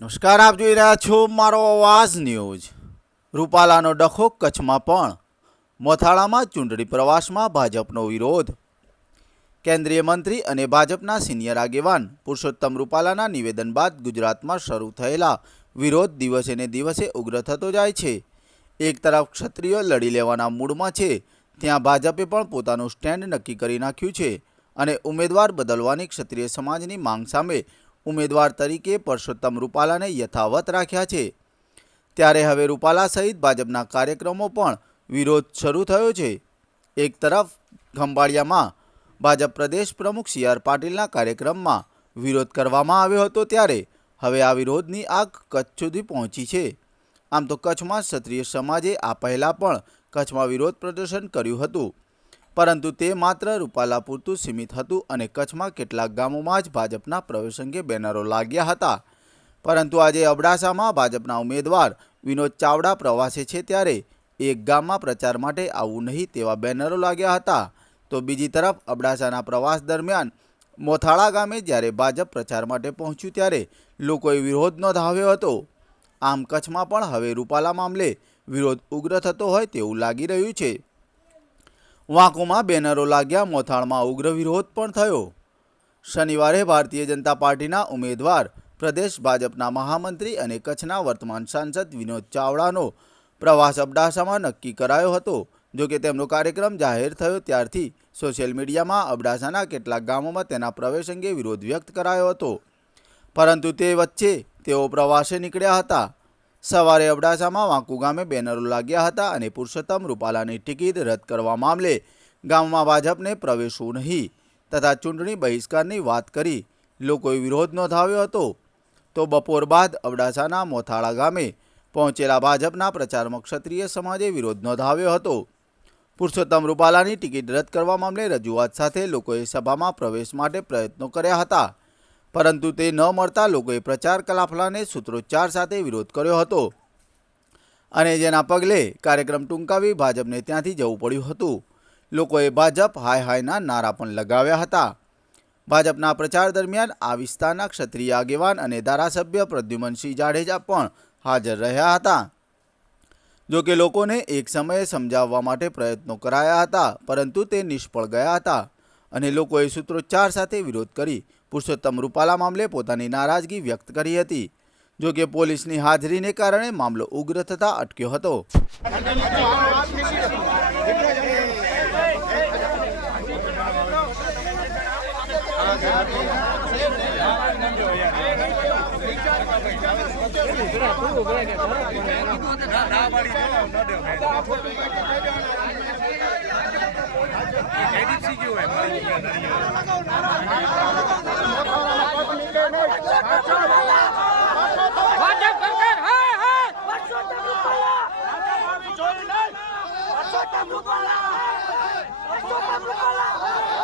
નમસ્કાર, આપ જોઈ રહ્યા છો મારો અવાજ ન્યૂઝ. રૂપાલાનો ડખો કચ્છમાં પણ. મોથાળામાં ચૂંટણી પ્રવાસમાં ભાજપનો વિરોધ. કેન્દ્રીય મંત્રી અને ભાજપના સિનિયર આગેવાન પુરુષોત્તમ રૂપાલાના નિવેદન બાદ ગુજરાતમાં શરૂ થયેલા વિરોધ દિવસે ને દિવસે ઉગ્ર થતો જાય છે. એક તરફ ક્ષત્રિયો લડી લેવાના મૂડમાં છે, ત્યાં ભાજપે પણ પોતાનું સ્ટેન્ડ નક્કી કરી નાખ્યું છે અને ઉમેદવાર બદલવાની ક્ષત્રિય સમાજની માંગ સામે ઉમેદવાર તરીકે પરસોત્તમ રૂપાલાને યથાવત રાખ્યા છે. ત્યારે હવે રૂપાલા સહિત ભાજપના કાર્યક્રમો પણ વિરોધ શરૂ થયો છે. એક તરફ ખંભાળિયામાં ભાજપ પ્રદેશ પ્રમુખ સી આર પાટીલના કાર્યક્રમમાં વિરોધ કરવામાં આવ્યો હતો ત્યારે હવે આ વિરોધની આગ કચ્છ સુધી પહોંચી છે. આમ તો કચ્છમાં ક્ષત્રિય સમાજે આ પહેલાં પણ કચ્છમાં વિરોધ પ્રદર્શન કર્યું હતું. પરંતુ તે માત્ર રૂપાલા પૂરતું સીમિત હતું અને કચ્છમાં કેટલાક ગામોમાં જ ભાજપના પ્રવેશ અંગે બેનરો લાગ્યા હતા. પરંતુ આજે અબડાસામાં ભાજપના ઉમેદવાર વિનોદ ચાવડા પ્રવાસે છે ત્યારે એક ગામમાં પ્રચાર માટે આવવું નહીં તેવા બેનરો લાગ્યા હતા. તો બીજી તરફ અબડાસાના પ્રવાસ દરમિયાન મોથાળા ગામે જ્યારે ભાજપ પ્રચાર માટે પહોંચ્યું ત્યારે લોકોએ વિરોધ નોંધાવ્યો હતો. આમ કચ્છમાં પણ હવે રૂપાલા મામલે વિરોધ ઉગ્ર થતો હોય તેવું લાગી રહ્યું છે. વાંકોમાં બેનરો લાગ્યા, મોથાળમાં ઉગ્ર વિરોધ પણ થયો. શનિવારે ભારતીય જનતા પાર્ટીના ઉમેદવાર, પ્રદેશ ભાજપના મહામંત્રી અને કચ્છના વર્તમાન સાંસદ વિનોદ ચાવડાનો પ્રવાસ અબડાસામાં નક્કી કરાયો હતો. જોકે તેમનો કાર્યક્રમ જાહેર થયો ત્યારથી સોશિયલ મીડિયામાં અબડાસાના કેટલાક ગામોમાં તેના પ્રવેશ અંગે વિરોધ વ્યક્ત કરાયો હતો. પરંતુ તે વચ્ચે તેઓ પ્રવાસે નીકળ્યા હતા. સવારે અબડાસામાં વાંકુ ગામે બેનરો લાગ્યા હતા અને પુરુષોત્તમ રૂપાલાની ટિકિટ રદ કરવા મામલે ગામમાં ભાજપને પ્રવેશવું નહીં તથા ચૂંટણી બહિષ્કારની વાત કરી. લોકોએ વિરોધ નોંધાવ્યો હતો. તો બપોર બાદ અબડાસાના મોથાળા ગામે પહોંચેલા ભાજપના પ્રચારમાં ક્ષત્રિય સમાજે વિરોધ નોંધાવ્યો હતો. પુરુષોત્તમ રૂપાલાની ટિકિટ રદ કરવા મામલે રજૂઆત સાથે લોકોએ સભામાં પ્રવેશ માટે પ્રયત્નો કર્યા હતા. પરંતુ તે ન મળતા લોકોએ પ્રચાર કલાફલાને સૂત્રોચ્ચાર સાથે વિરોધ કર્યો હતો. અને જેના પગલે કાર્યક્રમ ટૂંકાવી ભાજપને ત્યાંથી જવું પડ્યું હતું. લોકોએ ભાજપ હાય હાયના નારા પણ લગાવ્યા હતા. ભાજપના પ્રચાર દરમિયાન આ વિસ્તારના ક્ષત્રિય આગેવાન અને ધારાસભ્ય પ્રદ્યુમનસિંહ જાડેજા પણ હાજર રહ્યા હતા. જોકે લોકોને એક સમયે સમજાવવા માટે પ્રયત્નો કરાયા હતા, પરંતુ તે નિષ્ફળ ગયા હતા અને લોકોએ સૂત્રોચ્ચાર સાથે વિરોધ કરી પુરુષોત્તમ રૂપાલા મામલે પોતાની નારાજગી વ્યક્ત કરી હતી. જો કે પોલીસની હાજરીને કારણે મામલો ઉગ્ર થતા અટક્યો હતો. Bhajap Santa Blue Collar! Santa Blue Collar!